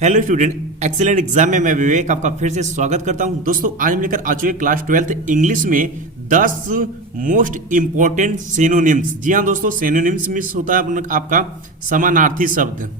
Hello student, excellent exam में मैं विवेक आपका फिर से स्वागत करता हूं। दोस्तों आज हम लेकर आ चुके क्लास 12th इंग्लिश में 10 मोस्ट इंपॉर्टेंट सिनोनिम्स। जी हाँ दोस्तों, सिनोनिम्स मीन्स होता है आपका समानार्थी शब्द।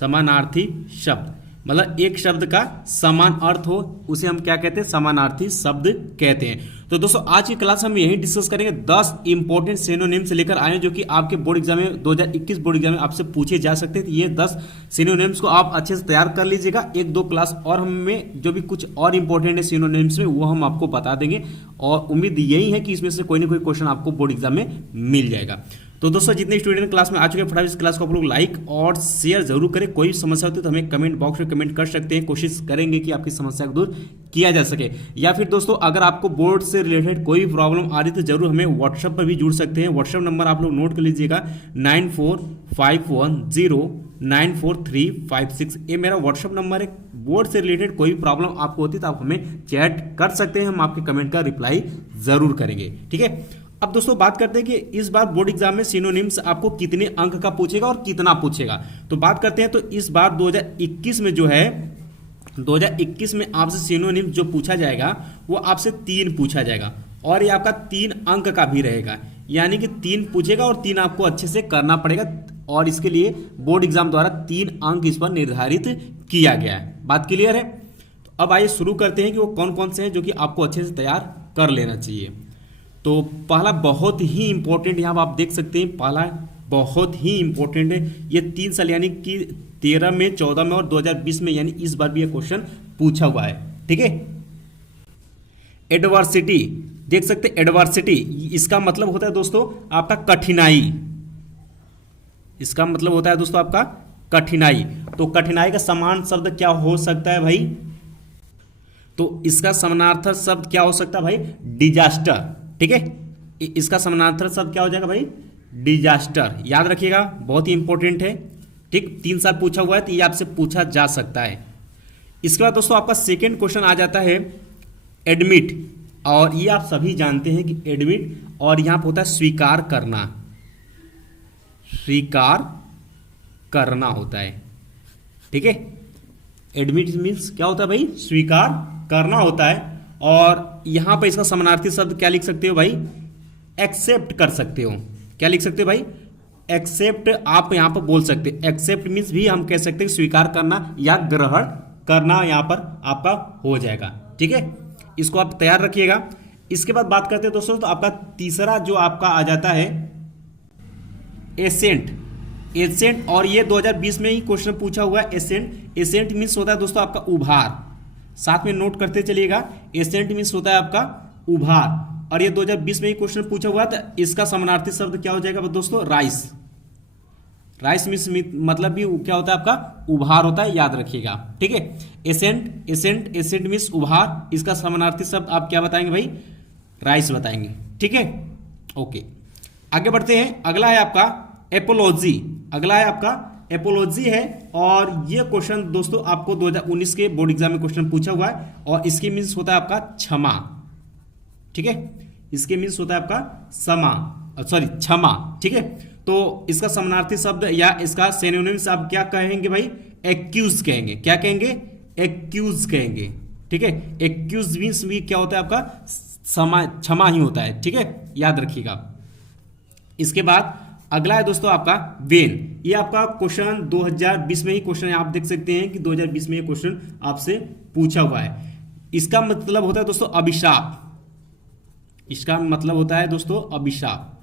समानार्थी शब्द मतलब एक शब्द का समान अर्थ हो, उसे हम क्या कहते हैं? समानार्थी शब्द कहते हैं। तो दोस्तों आज की क्लास हम यही डिस्कस करेंगे। 10 इंपॉर्टेंट सिनोनिम्स लेकर आए हैं जो कि आपके बोर्ड एग्जाम में 2021 बोर्ड एग्जाम में आपसे पूछे जा सकते हैं। तो ये 10 सिनोनिम्स को आप अच्छे से तैयार कर लीजिएगा। एक दो क्लास और हमें जो भी कुछ और इंपॉर्टेंट है सिनोनिम्स में वो हम आपको बता देंगे, और उम्मीद यही है कि इसमें से कोई ना कोई क्वेश्चन आपको बोर्ड एग्जाम में मिल जाएगा। तो दोस्तों जितने स्टूडेंट क्लास में आ चुके हैं फटाफट इस क्लास को आप लोग लाइक और शेयर जरूर करें। कोई समस्या होती है तो हमें कमेंट बॉक्स में कमेंट कर सकते हैं, कोशिश करेंगे कि आपकी समस्या को दूर किया जा सके। या फिर दोस्तों अगर आपको बोर्ड से रिलेटेड कोई भी प्रॉब्लम आ रही तो जरूर हमें व्हाट्सएप पर भी जुड़ सकते हैं। व्हाट्सएप नंबर आप लोग नोट कर लीजिएगा 9451094356। ये मेरा व्हाट्सएप नंबर है। बोर्ड से रिलेटेड कोई भी प्रॉब्लम आपको होती है तो आप हमें चैट कर सकते हैं, हम आपके कमेंट का रिप्लाई जरूर करेंगे। ठीक है, अब दोस्तों बात करते हैं कि इस बार बोर्ड एग्जाम में सिनोनिम्स आपको कितने अंक का पूछेगा और कितना पूछेगा। तो बात करते हैं, तो इस बार 2021 में जो है 2021 में आपसे सिनोनिम्स जो पूछा जाएगा वो आपसे 3 पूछा जाएगा, और ये आपका 3 अंक का भी रहेगा। यानी कि 3 पूछेगा और 3 आपको अच्छे से करना पड़ेगा, और इसके लिए बोर्ड एग्जाम द्वारा 3 अंक इस पर निर्धारित किया गया है। बात क्लियर है? तो अब आइए शुरू करते हैं कि वो कौन कौन से हैं जो कि आपको अच्छे से तैयार कर लेना चाहिए। तो पहला बहुत ही इंपॉर्टेंट, यहाँ आप देख सकते हैं, पहला बहुत ही इंपॉर्टेंट है। ये 3 साल यानी कि 13 में, 14 में और 2020 में, यानी इस बार भी ये क्वेश्चन पूछा हुआ है। ठीक है, एडवर्सिटी देख सकते हैं। एडवर्सिटी इसका मतलब होता है दोस्तों आपका कठिनाई। इसका मतलब होता है दोस्तों आपका कठिनाई। तो कठिनाई का समान शब्द क्या हो सकता है भाई? तो इसका समानार्थक शब्द क्या हो सकता है भाई? डिजास्टर। ठीक है, इसका समानार्थक शब्द क्या हो जाएगा भाई? डिजास्टर। याद रखिएगा, बहुत ही इंपॉर्टेंट है। ठीक, 3 साल पूछा हुआ है तो ये आपसे पूछा जा सकता है। इसके बाद दोस्तों आपका सेकेंड क्वेश्चन आ जाता है एडमिट, और ये आप सभी जानते हैं कि एडमिट और यहां पर होता है स्वीकार करना। स्वीकार करना होता है। ठीक है, एडमिट मीन्स क्या होता है भाई? स्वीकार करना होता है। और यहां पर इसका समानार्थी शब्द क्या लिख सकते हो भाई? एक्सेप्ट कर सकते हो। क्या लिख सकते हो भाई? एक्सेप्ट आप यहां पर बोल सकते हो। एक्सेप्ट मीन्स भी हम कह सकते हैं स्वीकार करना या ग्रहण करना, यहां पर आपका हो जाएगा। ठीक है, इसको आप तैयार रखिएगा। इसके बाद बात करते हैं दोस्तों, तो आपका तीसरा जो आपका आ जाता है एसेंट। एसेंट, और ये 2020 में ही क्वेश्चन पूछा हुआ है। एसेंट, एसेंट मीन्स होता है दोस्तों आपका उभार। साथ में नोट करते चलिएगा, एसेंट मीन्स होता है आपका उभार, और ये 2020 में ही क्वेश्चन पूछा हुआ है। तो इसका समानार्थी शब्द क्या हो जाएगा दोस्तों? राइस। राइस मीन्स मतलब भी क्या होता है आपका? उभार होता है, याद रखिएगा। ठीक है, एसेंट, एसेंट, एसेंट मीन्स उभार। इसका समानार्थी शब्द आप क्या बताएंगे भाई? राइस बताएंगे। ठीक है, ओके, आगे बढ़ते हैं। अगला है आपका एपोलॉजी। अगला है आपका एपोलॉजी है, और ये क्वेश्चन दोस्तों आपको 2019 के बोर्ड एग्जाम में क्वेश्चन पूछा हुआ है, और इसके मीन्स होता है आपका क्षमा। ठीक है, इसके मीन्स होता है आपका क्षमा। ठीक है, तो इसका समानार्थी शब्द या इसका सिनोनिम्स आप क्या कहेंगे भाई? एक्यूज कहेंगे। क्या कहेंगे? एक्यूज कहेंगे। ठीक है, एक्यूज मीन्स भी क्या होता है आपका? क्षमा ही होता है। ठीक है, याद रखिएगा। इसके बाद अगला है दोस्तों आपका वेन। ये आपका क्वेश्चन 2020 में ही क्वेश्चन है। आप देख सकते हैं कि 2020 में ये क्वेश्चन आपसे पूछा हुआ है। इसका मतलब होता है दोस्तों अभिशाप। इसका मतलब होता है दोस्तों अभिशाप।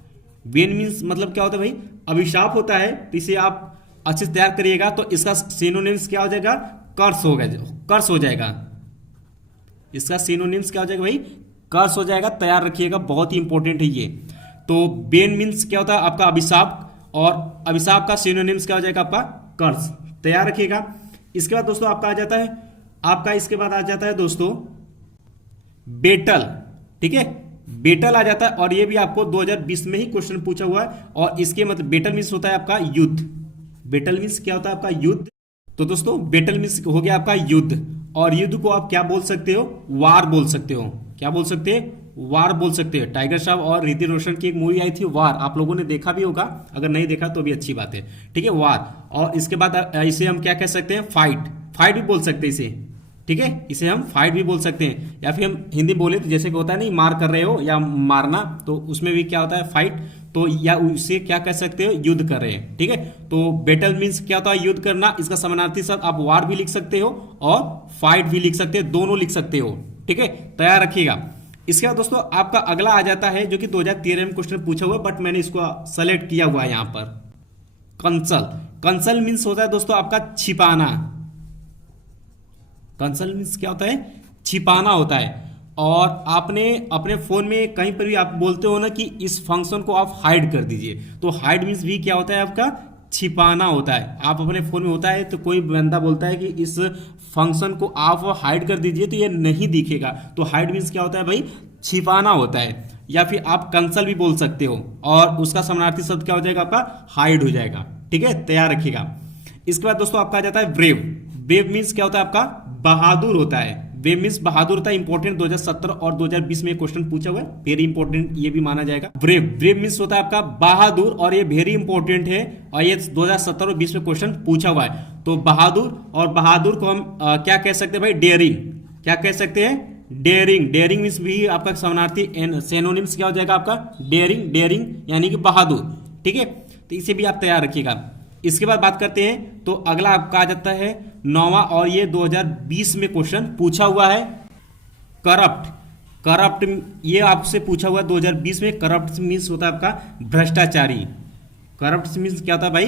वेन मीन्स मतलब क्या होता है भाई? अभिशाप होता है। तो इसे आप अच्छे से तैयार करिएगा। तो इसका सिनोनिम्स क्या हो जाएगा? कर्स होगा, कर्स हो जाएगा। इसका सिनोनिम्स क्या हो जाएगा भाई? कर्स हो जाएगा। तैयार रखिएगा, बहुत ही इंपॉर्टेंट है ये। तो बेन मीन्स क्या होता है? आपका अभिशाप, और अभिशाप का सिनोनिम्स क्या हो जाएगा? आपका कर्स। तैयार रखिएगा। इसके बाद दोस्तों आपका आ जाता है, आपका इसके बाद आ जाता है दोस्तों बेटल। ठीक है, बेटल आ जाता है, और ये भी आपको 2020 में ही क्वेश्चन पूछा हुआ है। और इसके मतलब बेटल मीन्स होता है आपका युद्ध। बेटल मीन्स क्या होता है? आपका युद्ध। तो दोस्तों बेटल मीन्स हो गया आपका युद्ध, और युद्ध को आप क्या बोल सकते हो? वार बोल सकते हो। क्या बोल सकते हैं? वार बोल सकते हैं। टाइगर श्रॉफ और ऋतिक रोशन की एक मूवी आई थी वार, आप लोगों ने देखा भी होगा, अगर नहीं देखा तो भी अच्छी बात है, ठीक है, वार। और इसके बाद इसे हम क्या कह सकते हैं, फाइट, फाइट भी बोल सकते हैं इसे, ठीक है, इसे हम फाइट भी बोल सकते हैं। या फिर हम हिंदी बोले तो जैसे कि होता है नहीं, मार कर रहे हो या मारना, तो उसमें भी क्या होता है फाइट, तो या उसे क्या कह सकते हो, युद्ध कर रहे हैं, ठीक है। तो बैटल मीन्स क्या होता है, युद्ध करना, इसका समानार्थी शब्द आप वार भी लिख सकते हो और फाइट भी लिख सकते हो, दोनों लिख सकते हो, ठीक है, तैयार रखिएगा। इसके बाद दोस्तों आपका अगला आ जाता है जो कि 2013 में क्वेश्चन पूछा हुआ, बट मैंने इसको सेलेक्ट किया हुआ है यहाँ पर, कंसल। कंसल मीन्स होता है दोस्तों आपका छिपाना। कंसल मीन्स क्या होता है, छिपाना होता है। और आपने अपने फोन में कहीं पर भी आप बोलते हो ना कि इस फंक्शन को आप हाइड कर दीजिए, तो हाइड मीन्स भी क्या होता है आपका, छिपाना होता है। आप अपने फोन में होता है तो कोई बंदा बोलता है कि इस फंक्शन को आप हाइड कर दीजिए तो ये नहीं दिखेगा, तो हाइड मीन्स क्या होता है भाई, छिपाना होता है। या फिर आप कंसल भी बोल सकते हो और उसका समानार्थी शब्द क्या हो जाएगा आपका, हाइड हो जाएगा, ठीक है, तैयार रखिएगा। इसके बाद दोस्तों आपका आ जाता है ब्रेव। ब्रेव मीन्स क्या होता है आपका, बहादुर होता है। ब्रेव मीन्स बहादुर होता है, इंपॉर्टेंट 2017 और 2020 में क्वेश्चन पूछा हुआ है, वेरी इंपॉर्टेंट ये भी माना जाएगा। ब्रेव, ब्रेव मीन्स होता है आपका बहादुर और ये वेरी इंपॉर्टेंट है और ये 2017 और 20 में क्वेश्चन पूछा हुआ है। तो बहादुर, और बहादुर को हम क्या कह सकते हैं भाई, डेयरिंग, क्या कह सकते हैं, डेयरिंग। डेयरिंग मीन्स भी आपका समानार्थी सिनोनिम्स क्या हो जाएगा आपका, डेयरिंग, डेयरिंग यानी कि बहादुर, ठीक है, तो इसे भी आप तैयार रखिएगा। इसके बाद बात करते हैं तो अगला आपका आ जाता है 9वां, और ये 2020 में क्वेश्चन पूछा हुआ है, करप्ट। करप्ट ये आपसे पूछा हुआ है 2020 में। करप्ट मीन्स होता है आपका भ्रष्टाचारी। करप्ट मीन्स क्या होता है भाई,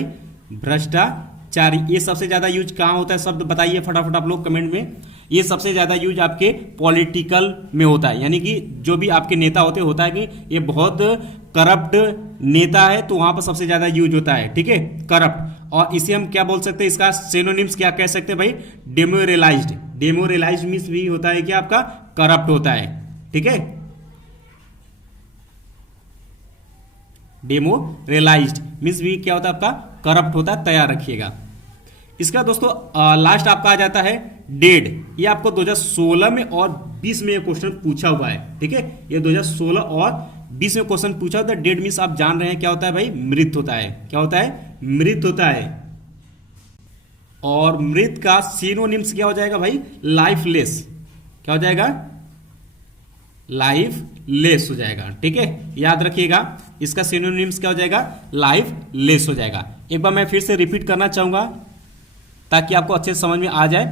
भ्रष्टाचारी। ये सबसे ज्यादा यूज कहाँ होता है, शब्द बताइए फटाफट आप लोग कमेंट में। ये सबसे ज्यादा यूज आपके पॉलिटिकल में होता है, यानी कि जो भी आपके नेता होता है कि ये बहुत करप्ट नेता है, तो वहां पर सबसे ज्यादा यूज होता है, ठीक है, करप्ट। और इसे हम क्या बोल सकते हैं, इसका सिनोनिम्स क्या कह सकते हैं भाई, डेमोरलाइज्ड। डेमोरलाइज्ड मीन्स भी होता है कि आपका करप्ट होता है, ठीक है, डेमोरलाइज्ड मीन्स भी क्या होता है आपका, करप्ट होता है, तैयार रखिएगा। इसका दोस्तों लास्ट आपका आ जाता है डेड। ये आपको 2016 में और 20 में ये क्वेश्चन पूछा हुआ है, ठीक है, ये 2016 और 20 में क्वेश्चन पूछा होता है। डेड मीन्स आप जान रहे हैं क्या होता है भाई, मृत होता है। क्या होता है, मृत होता है। और मृत का सिनोनिम्स क्या हो जाएगा भाई, लाइफलेस। क्या हो जाएगा, लाइफलेस हो जाएगा, ठीक है, याद रखिएगा। इसका सिनोनिम्स क्या हो जाएगा, लाइफलेस हो जाएगा। एक बार मैं फिर से रिपीट करना चाहूंगा ताकि आपको अच्छे से समझ में आ जाए।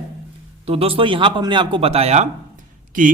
तो दोस्तों यहां पर हमने आपको बताया कि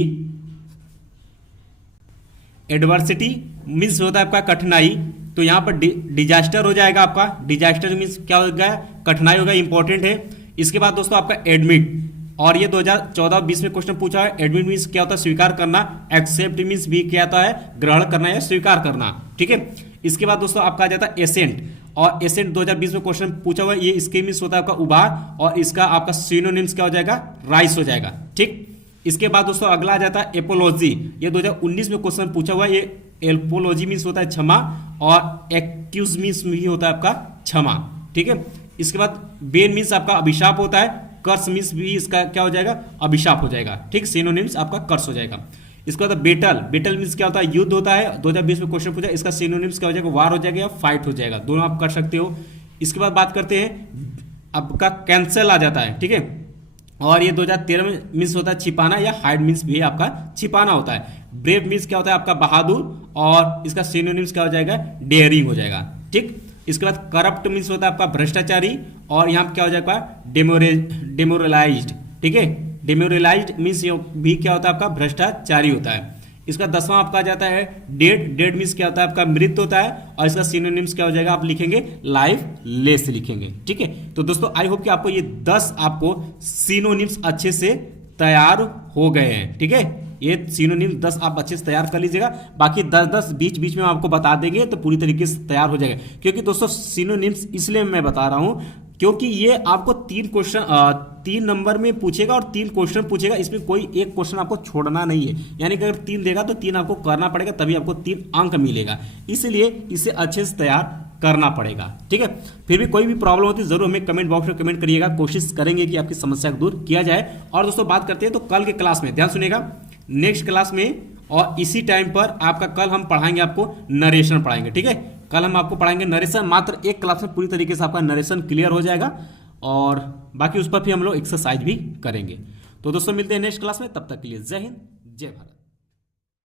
एडवर्सिटी मीन्स होता है आपका कठिनाई, तो यहां पर डिजास्टर हो जाएगा आपका। डिजास्टर मीन्स क्या हो गया, कठिनाई होगा, इंपॉर्टेंट है। इसके बाद दोस्तों आपका एडमिट, और ये 2014-20 में क्वेश्चन पूछा है। एडमिट मीन्स क्या होता है, स्वीकार करना। एक्सेप्ट मीन्स भी क्या होता है, ग्रहण करना या स्वीकार करना, ठीक है। इसके बाद दोस्तों आपका आ जाता है एसेंट, और एसेंट 2020 में क्वेश्चन पूछा हुआ है। ये इसके मीन्स होता है आपका उबार, और इसका आपका सिनोनिम्स क्या हो जाएगा, राइस हो जाएगा, ठीक। इसके बाद दोस्तों अगला आ जाता है एपोलॉजी। ये 2019 में क्वेश्चन पूछा हुआ है। ये एपोलॉजी मीन्स होता है क्षमा, और एक्यूज मीन्स भी होता है आपका क्षमा, ठीक है। इसके बाद बेन मीन्स आपका अभिशाप होता है। कर्स मीन्स भी इसका क्या हो जाएगा, अभिशाप हो जाएगा, ठीक। सिनोनिम्स आपका कर्स हो जाएगा। इसके बाद बेटल, बेटल मीन्स क्या होता है, युद्ध होता है। 2020 में क्वेश्चन पूछा, इसका सिनोनिम्स क्या हो जाएगा, वार हो जाएगा या फाइट हो जाएगा, दोनों आप कर सकते हो। इसके बाद बात करते हैं आपका कैंसल आ जाता है, ठीक है। और ये 2013 में मीन्स होता है छिपाना, या हाइड मीन्स भी आपका छिपाना होता है। ब्रेव मीन्स क्या होता है आपका बहादुर, और इसका सिनोनिम्स क्या हो जाएगा, डेयरिंग हो जाएगा, ठीक। इसके बाद करप्ट मीन्स होता है आपका भ्रष्टाचारी, और यहाँ क्या हो जाएगा, डेमोरलाइज्ड, ठीक है। डेमोरलाइज्ड मीन्स भी क्या होता है आपका, भ्रष्टाचारी होता है। इसका 10वां आपका आ जाता है डेड। डेड मीन्स क्या होता है आपका, मृत होता है, और इसका सिनोनिम्स क्या हो जाएगा, आप लिखेंगे लाइफलेस लिखेंगे, ठीक है। तो दोस्तों आई होप कि आपको ये 10 आपको सिनोनिम्स अच्छे से तैयार हो गए हैं, ठीक है। ये सिनोनिम्स 10 आप अच्छे से तैयार कर लीजिएगा, बाकी 10-10 बीच बीच में हम आपको बता देंगे तो पूरी तरीके से तैयार हो जाएगा। क्योंकि दोस्तों सिनोनिम्स इसलिए मैं बता रहा हूं क्योंकि ये आपको 3 नंबर में पूछेगा और 3 क्वेश्चन पूछेगा, इसमें कोई एक क्वेश्चन आपको छोड़ना नहीं है। यानी कि अगर 3 देगा तो 3 आपको करना पड़ेगा, तभी आपको 3 अंक मिलेगा। इसलिए इसे अच्छे से तैयार करना पड़ेगा, ठीक है। फिर भी कोई भी प्रॉब्लम होती है जरूर हमें कमेंट बॉक्स में कमेंट करिएगा, कोशिश करेंगे कि आपकी समस्या को दूर किया जाए। और दोस्तों बात करते हैं तो कल के क्लास में ध्यान सुनिएगा, नेक्स्ट क्लास में और इसी टाइम पर आपका कल हम पढ़ाएंगे, आपको नरेशन पढ़ाएंगे, ठीक है। कल हम आपको पढ़ाएंगे नरेशन, मात्र एक क्लास में पूरी तरीके से आपका नरेशन क्लियर हो जाएगा और बाकी उस पर भी हम लोग एक्सरसाइज भी करेंगे। तो दोस्तों मिलते हैं नेक्स्ट क्लास में, तब तक के लिए जय हिंद जय भारत।